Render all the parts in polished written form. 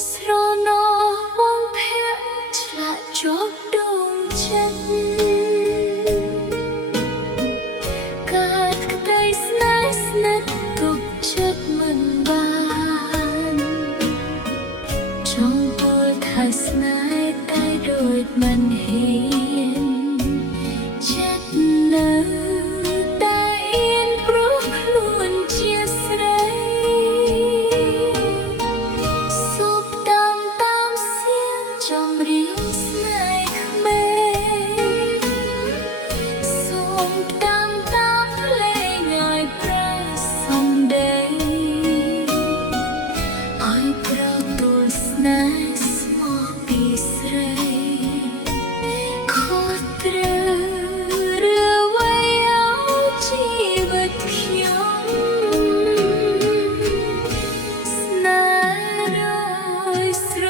ស្រណោវងភ័ក្រឆ្លាក់ជាប់ដួងចិត្តកើតក្តីស្នេហ៍ស្និទ្ធទុកចិត្តមិនបានចង់ពោលថាស្នេហ៍តែដូចមិនហ៊ានចិត្តនៅតែអៀនព្រោះខ្លួនជាស្រីចម្រៀងស្នេហ៍ក្មេងសូមតាមភ្លេងឲ្យប្រើសំដីឲ្យប្រទល់ស្នេហ៍ស្មោះពីស្រីខុសត្រូវឬអ្វីឲ្យជីវិតខ្ញុំស្នេហ៍ដោយស្រ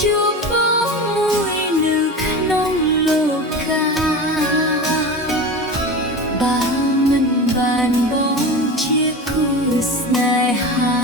ជួបបងមួយនៅក្នុងលោកកាបើមិនបានបងជាគូស្នេហា